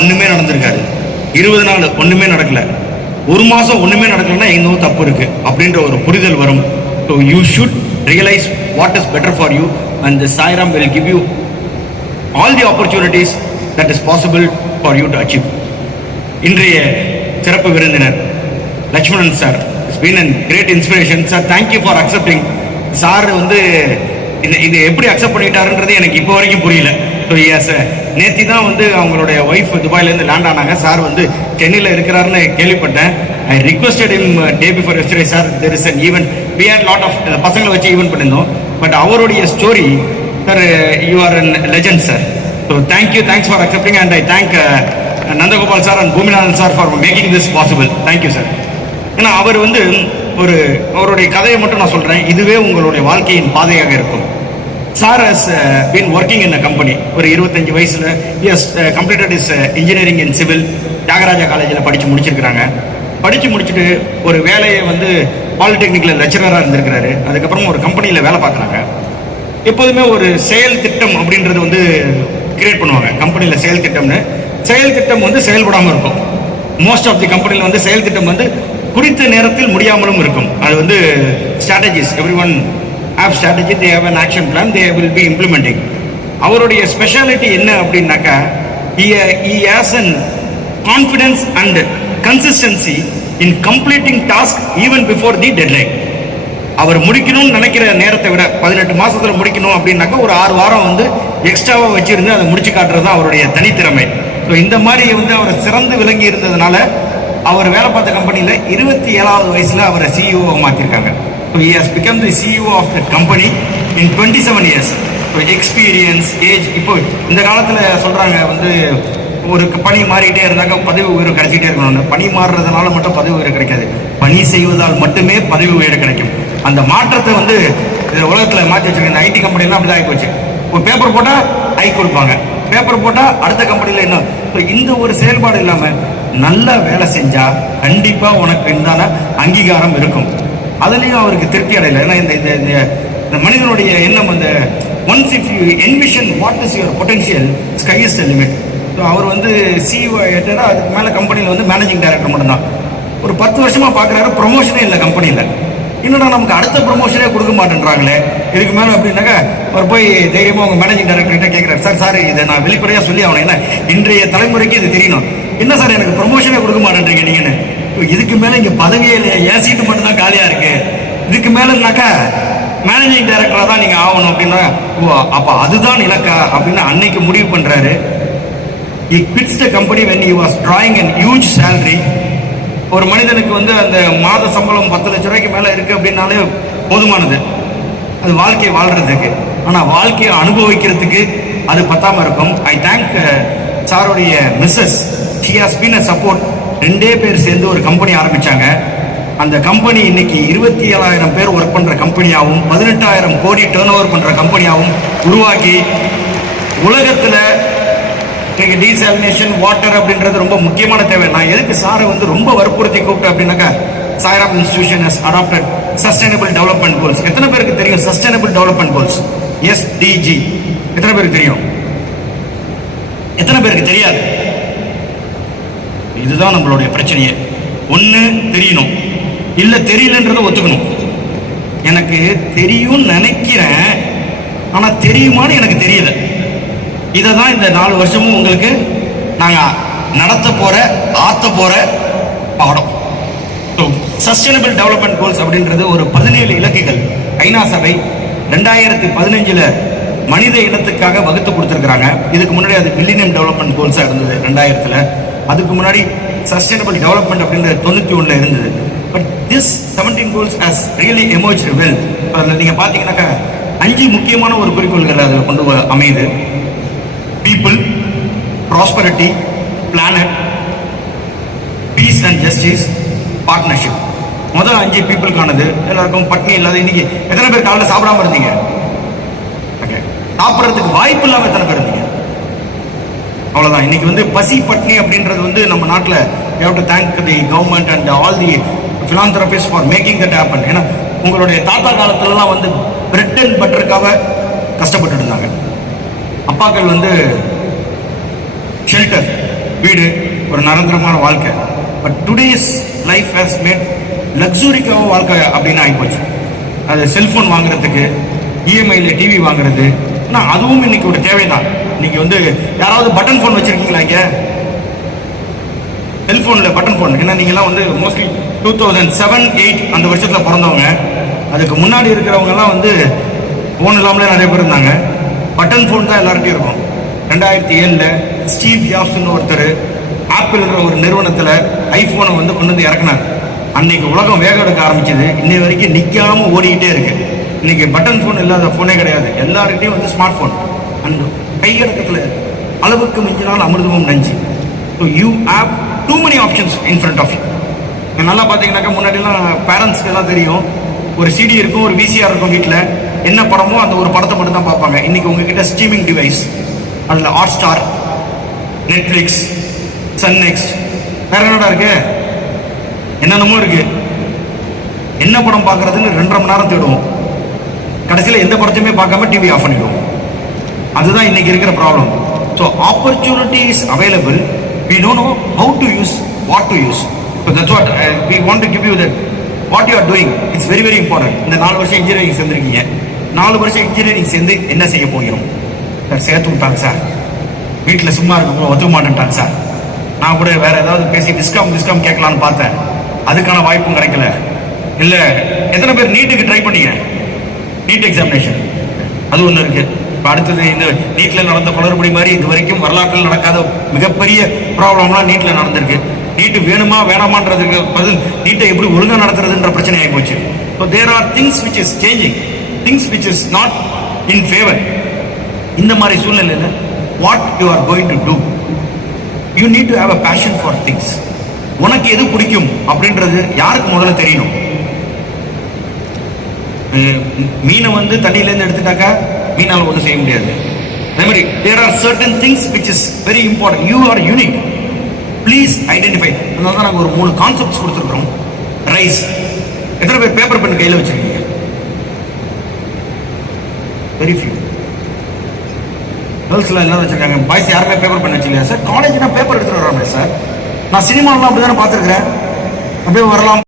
ஒன்றுமே நடந்திருக்காரு இருபது நாள் ஒன்றுமே நடக்கல. ஒரு மாதம் ஒன்றுமே நடக்கலன்னா எங்கோ தப்பு இருக்கு. அப்படின்ற ஒரு புரிதல் வரும். So you should realise what is better for you and Sairam will give you all the opportunities that is possible for you to achieve இன்றைய சிறப்பு விருந்தினர் Lakshmanan sir it's been and great inspiration sir thank you for accepting sir வந்து இந்த இது எப்படி accept பண்ணிட்டாருன்றது எனக்கு இப்போ வரைக்கும் புரியல. ஸோ எஸ் நேத்தி தான் வந்து அவங்களுடைய ஒய்ஃப் துபாயிலேருந்து லேண்ட் ஆனாங்க. சார் வந்து சென்னையில் இருக்கிறாருன்னு கேள்விப்பட்டேன். I requested him day before yesterday sir there is an event we are lot of பசங்களை வச்சு ஈவெண்ட் பண்ணியிருந்தோம். பட் அவருடைய story sir you are an legend sir so thank you thanks for accepting and I thank Nandagopal sir and Boominathan sir for making this possible thank you sir ஏன்னா அவர் வந்து ஒரு அவருடைய கதையை மட்டும் நான் சொல்கிறேன் இதுவே உங்களுடைய வாழ்க்கையின் பாதையாக இருக்கும். Sir has been working in a company ஒரு இருபத்தஞ்சு வயசில் he's completed his engineering in civil Thiagaraja காலேஜில் படித்து முடிச்சிருக்கிறாங்க. படித்து முடிச்சுட்டு ஒரு வேலையை வந்து பாலிடெக்னிக்கில் லெக்சரராக இருந்திருக்கிறாரு. அதுக்கப்புறம் ஒரு கம்பெனியில் வேலை பார்க்குறாங்க. எப்போதுமே ஒரு செயல் திட்டம் அப்படின்றது வந்து கிரியேட் பண்ணுவாங்க. கம்பெனியில் செயல் திட்டம்னு. செயல் திட்டம் வந்து செயல்படாமல் இருக்கும். மோஸ்ட் ஆஃப் தி கம்பெனியில் வந்து செயல் திட்டம் வந்து குறித்த நேரத்தில் முடியாமலும் இருக்கும். அது வந்து strategies every one have strategy they have an action plan they will be implementing அவருடைய ஸ்பெஷாலிட்டி என்ன அப்படின்னாக்கா he has an confidence and consistency in completing task even before the deadline அவர் முடிக்கணும்னு நினைக்கிற நேரத்தை விட பதினெட்டு மாசத்துல முடிக்கணும் அப்படின்னாக்கா ஒரு ஆறு வாரம் வந்து எக்ஸ்ட்ராவா வச்சிருந்து அதை முடிச்சு காட்டுறது தான் அவருடைய தனித்திறமை. ஸோ இந்த மாதிரி வந்து அவர் சிறந்து விளங்கி இருந்ததுனால அவர் வேலை பார்த்த கம்பெனியில் இருபத்தி ஏழாவது வயசுல அவரை சிஇஓ மாற்றிருக்காங்க He has become the the of of the company in years. Seven years age, experience age இப்போ இந்த காலத்தில் சொல்கிறாங்க வந்து ஒரு பணி மாறிக்கிட்டே இருந்தாக்க பதவி உயர்வு கிடைச்சிட்டே இருக்கணும். பணி மாறுறதுனால மட்டும் பதவி உயர்வு கிடைக்காது. பணி செய்வதால் மட்டுமே பதவி உயர்வு கிடைக்கும். அந்த மாற்றத்தை வந்து இந்த உலகத்தில் மாற்றி வச்சிருக்க இந்த ஐடி கம்பெனிலாம் அப்படி ஆகி போச்சு. ஒரு பேப்பர் போட்டால் ஐ கொடுப்பாங்க. பேப்பர் போட்டால் அடுத்த கம்பெனியில் என்ன இப்போ இந்த ஒரு செயல்பாடு இல்லாமல் நல்லா வேலை செஞ்சால் கண்டிப்பாக உனக்கு இருந்தான அங்கீகாரம் இருக்கும். அதுலேயும் அவருக்கு திருப்தி அடையல. ஏன்னா இந்த இந்த இந்த- மனிதனுடைய எண்ணம் அந்த once if you envision what is your potential sky is the limit so அவர் வந்து சிஇஓ ஏற்றாரா அதுக்கு மேலே கம்பெனியில் வந்து மேனேஜிங் டைரக்டர் மட்டும்தான். ஒரு பத்து வருஷமாக பார்க்குறாரு ப்ரொமோஷனே இல்லை கம்பெனியில் இன்னும் நமக்கு அடுத்த ப்ரொமோஷனே கொடுக்க மாட்டேன்றாங்களே. இதுக்கு மேலே அப்படின்னாக்கா அவர் போய் தைரியமாக அவங்க மேனேஜிங் டைரக்டர்கிட்ட கேட்குறாரு சார் சார் இதை நான் வெளிப்படையாக சொல்லி ஆகணும். என்ன இன்றைய தலைமுறைக்கு இது தெரியணும். என்ன சார் எனக்கு ப்ரொமோஷனே கொடுக்க மாட்டேன்றீங்க நீங்கன்னு? இதுக்கு மேலே இங்கே பதவியே இல்லையா என் சீட்டு மட்டும் தான் காலியாக இருக்கு. இதுக்கு மேலேனாக்கா மேனேஜிங் டைரக்டராக தான் நீங்கள் ஆகணும் அப்படின்னா ஓ அப்போ அதுதான் இலக்கா அப்படின்னு அன்னைக்கு முடிவு பண்ணுறாரு he quits the company when you was drawing and huge salary ஒரு மனிதனுக்கு வந்து அந்த மாத சம்பளம் பத்து லட்ச ரூபாய்க்கு மேல இருக்கு அப்படின்னாலே போதுமானது. அது வாழ்க்கையை வாழ்றதுக்கு. ஆனா வாழ்க்கையை அனுபவிக்கிறதுக்கு அது பத்தாம இருக்கும். ஐ தேங்க் uh, சாருடைய Mrs she has been a support ரெண்டே பேர் சேர்ந்து ஒரு கம்பெனி ஆரம்பிச்சாங்க. அந்த கம்பெனி இன்னைக்கு இருபத்தி ஏழாயிரம் பேர் ஒர்க் பண்ற கம்பெனியாகவும் பதினெட்டாயிரம் கோடி டேர்ன் ஓவர் பண்ற கம்பெனியாகவும் உருவாக்கி உலகத்தில் இன்னைக்கு டீசாலினேஷன் வாட்டர் அப்படின்றது ரொம்ப முக்கியமான தேவை. நான் எதுக்கு சாரை வந்து ரொம்ப வற்புறுத்தி கூப்பிட்டேன் அப்படின்னாக்கா Sairam institution has adopted sustainable development goals எத்தனை பேருக்கு தெரியும் சஸ்டைனபிள் டெவலப்மெண்ட் கோல்ஸ் எஸ்டிஜி எத்தனை பேருக்கு தெரியும்? எத்தனை பேருக்கு தெரியாது? இதுதான் நம்மளுடைய பிரச்சனையே. ஒன்று தெரியணும். இல்லை தெரியலன்றதை ஒத்துக்கணும். எனக்கு தெரியும்னு நினைக்கிறேன். ஆனால் தெரியுமான்னு எனக்கு தெரியல. இதை தான் இந்த நாலு வருஷமும் உங்களுக்கு நாங்கள் நடத்த போகிற ஆத்த போகிற பாடம். சஸ்டைனபிள் டெவலப்மெண்ட் கோல்ஸ் அப்படின்றது ஒரு பதினேழு இலக்குகள். ஐநா சபை ரெண்டாயிரத்தி பதினஞ்சில் மனித இனத்துக்காக வகுத்து கொடுத்துருக்குறாங்க. இதுக்கு முன்னாடி அது மில்லினியம் டெவலப்மெண்ட் கோல்ஸாக இருந்தது ரெண்டாயிரத்தில். அதுக்கு முன்னாடி சஸ்டைனபிள் டெவலப்மெண்ட் அப்படின்றது தொண்ணூத்தி ஒண்ணுல இருந்தது. But this seventeen goals has really emerge well அதில் நீங்கள் பார்த்தீங்கன்னாக்கா அஞ்சு முக்கியமான ஒரு குறிக்கோள்கள் அதில் கொண்டு அமையுது. People prosperity planet peace and justice partnership முதல் அஞ்சு பீப்புளுக்கானது எல்லாருக்கும் பட்னி இல்லாத இன்னைக்கு எத்தனை பேர் காலையில் சாப்பிடாம இருந்தீங்க? ஓகே சாப்பிட்றதுக்கு வாய்ப்பு இல்லாமல் எத்தனை பேர் அவ்வளோதான் இன்றைக்கி வந்து பசி பட்னி அப்படின்றது வந்து நம்ம நாட்டில் have to thank the government and all the philanthropists for making that happen ஏன்னா உங்களுடைய தாத்தா காலத்துலலாம் வந்து பிரெட் அண்ட் பட்டருக்காக கஷ்டப்பட்டு இருந்தாங்க. அப்பாக்கள் வந்து ஷெல்டர் வீடு ஒரு நிரந்தரமான வாழ்க்கை. But today's life has made லக்ஸுரிக்காக வாழ்க்கை அப்படின்னு ஆகிப்போச்சு. அது செல்ஃபோன் வாங்குறதுக்கு இஎம்ஐயில் டிவி வாங்குறது ஆனால் அதுவும் இன்னைக்கு ஒரு தேவைதான். இன்னைக்கு வந்து யாராவது பட்டன் ஃபோன் வச்சுருக்கீங்களா இங்கே? செல்ஃபோனில் பட்டன் ஃபோன் ஏன்னா நீங்கள்லாம் வந்து mostly two thousand seven eight அந்த வருஷத்தில் பிறந்தவங்க. அதுக்கு முன்னாடி இருக்கிறவங்கலாம் வந்து ஃபோன் இல்லாமலே நிறைய பேர் இருந்தாங்க. பட்டன் ஃபோன் தான் எல்லார்ட்டையும் இருக்கும். ரெண்டாயிரத்தி ஏழில் ஸ்டீவ் ஜாப்ஸ்னு ஒருத்தர் ஆப்பிள்ன்ற ஒரு நிறுவனத்தில் ஐஃபோனை வந்து கொண்டு வந்து இறக்குனார். அன்னைக்கு உலகம் வேகம் எடுக்க ஆரம்பிச்சது. இன்னை வரைக்கும் நிற்காம ஓடிக்கிட்டே இருக்குது இன்னைக்கு பட்டன் ஃபோன் இல்லாத ஃபோனே கிடையாது. எல்லாருக்கிட்டையும் வந்து ஸ்மார்ட் ஃபோன் அண்ட் கையடக்கத்தில் அளவுக்கு மிஞ்சினால் அமிர்தமும் நஞ்சு. So you have too many options in front of you நல்லா பார்த்தீங்கன்னாக்கா முன்னாடிலாம் பேரண்ட்ஸ்க்கு எல்லாம் தெரியும். ஒரு சிடி இருக்கும் ஒரு விசிஆர் இருக்கும் வீட்டில் என்ன படமோ அந்த ஒரு படத்தை மட்டும் தான் பார்ப்பாங்க. இன்றைக்கி உங்ககிட்ட ஸ்ட்ரீமிங் டிவைஸ் அதில் Hotstar Netflix Sun Next வேற என்னடா இருக்கு? என்னென்னமோ இருக்கு. என்ன படம் பார்க்குறதுன்னு ரெண்டரை மணி நேரம் தேடுவோம். கடைசியில் எந்த படத்தையுமே பார்க்காம டிவி ஆஃப் பண்ணிடுவோம். அதுதான் இன்னைக்கு இருக்கிற problem so opportunity is available we know know how to use what to use so that's what we want to give you that what you are doing it's very very important இந்த நாலு வருஷம் engineering சேர்ந்துருக்கீங்க. நாலு வருஷம் engineering சேர்ந்து என்ன செய்ய போகிறோம்? Sir சேர்த்து விட்டாங்க சார். வீட்டில் சும்மா இருக்க ஒத்துக்க மாட்டேன்ட்டாங்க சார். நான் கூட வேற ஏதாவது பேசி டிஸ்காம் டிஸ்காம் கேட்கலான்னு பார்த்தேன். அதுக்கான வாய்ப்பும் கிடைக்கல. இல்லை எத்தனை பேர் நீட்டுக்கு ட்ரை நீட் எக்ஸாமினேஷன் அது ஒன்று இருக்கு. இப்போ அடுத்தது இந்த நீட்டில் நடந்த குளறுபடி மாதிரி இது வரைக்கும் வரலாற்றில் நடக்காத மிகப்பெரிய ப்ராப்ளம்லாம் நீட்டில் நடந்திருக்கு. நீட்டு வேணுமா வேணாமான்றதுக்கு பதில் நீட்டை எப்படி ஒழுங்காக நடத்துறதுன்ற பிரச்சனை ஆகி போச்சு. So there are things which is changing things which is not in favour இந்த மாதிரி சூழ்நிலையில் what you are going to do you need to have a passion for things உனக்கு எது பிடிக்கும் அப்படின்றது யாருக்கு முதல்ல தெரியணும்? மீனை வந்து தண்ணியிலேருந்து எடுத்துட்டாக்கா மீனால் ஒன்றும் செய்ய முடியாது. அதே மாதிரி there are certain things which is very important you are unique please identify அதனால தான் நாங்கள் ஒரு மூணு கான்செப்ட்ஸ் கொடுத்துருக்குறோம். ரைஸ் எத்தனை பேர் பேப்பர் பென் கையில் வச்சிருக்கீங்க? வெரி ஃபியூ கேர்ள்ஸ்லாம் எல்லாரும் வச்சிருக்காங்க. பாய்ஸ் யாருமே பேப்பர் பென் வச்சிருக்கீங்க சார் காலேஜ்னா பேப்பர் எடுத்துட்டு வராமே சார் நான் சினிமாலாம் அப்படி தானே பார்த்துருக்குறேன். அப்படியே வரலாம்.